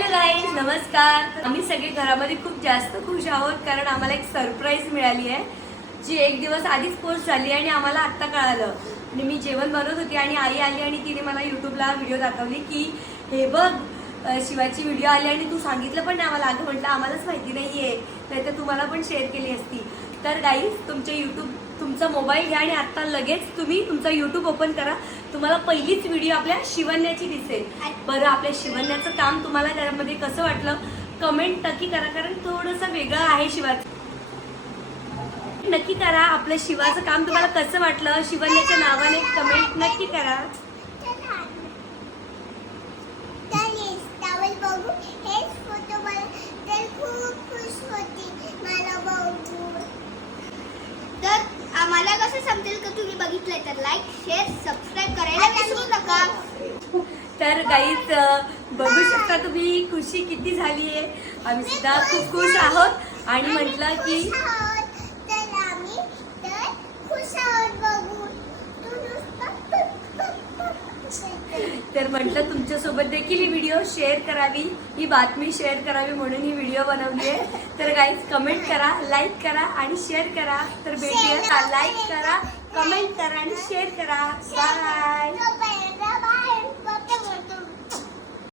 Hello guys, नमस्कार. आम्ही सगळे घरामध्ये खूप जास्त खुश आहोत कारण आम्हाला एक सरप्राईज मिळाली आहे जी एक दिवस आधीच पोस्ट झाली आणि आम्हाला आत्ता कळालं. आणि मी जेवण बनवत होती आणि आई आली आणि तिने मला यूट्यूबला व्हिडिओ दाखवली की हे बघ शिवाची व्हिडिओ आली आणि तू सांगितलं पण नाही आम्हाला. अगं म्हटलं आम्हालाच माहिती नाही आहे, नाही तर तुम्हाला पण शेअर केली असती. तर गाईज तुमचा मोबाईल घ्या आणि आत्ता लगेच तुम्ही तुमचा यूट्यूब ओपन करा. तुम्हाला पहिलीच व्हिडिओ आपल्या शिवण्याची दिसेल. बरं, आपल्या शिवण्याचं काम तुम्हाला त्यामध्ये कसं वाटलं कमेंट नक्की करा, कारण थोडंसं वेगळं आहे शिवाचं. नक्की करा आपलं शिवाचं काम तुम्हाला कसं वाटलं, शिवण्याच्या नावाने कमेंट नक्की करा. तर आम्हाला कसं समजेल का तुम्ही बघितलंय, तर लाईक शेअर सबस्क्राईब करायला विसरू नका. तर गाईज बघू शकता तुम्ही खुशी किती झाली आहे. आम्ही सुद्धा खूप खुश आहोत आणि म्हटलं की तर म्हटलं तुमच्यासोबत देखील ही व्हिडिओ शेअर करावी, ही बातमी शेअर करावी म्हणून ही व्हिडिओ बनवली आहे. तर गाईज कमेंट करा, लाईक करा आणि शेअर करा. तर भेटूया, लाईक करा, कमेंट करा आणि शेअर करा. बाय.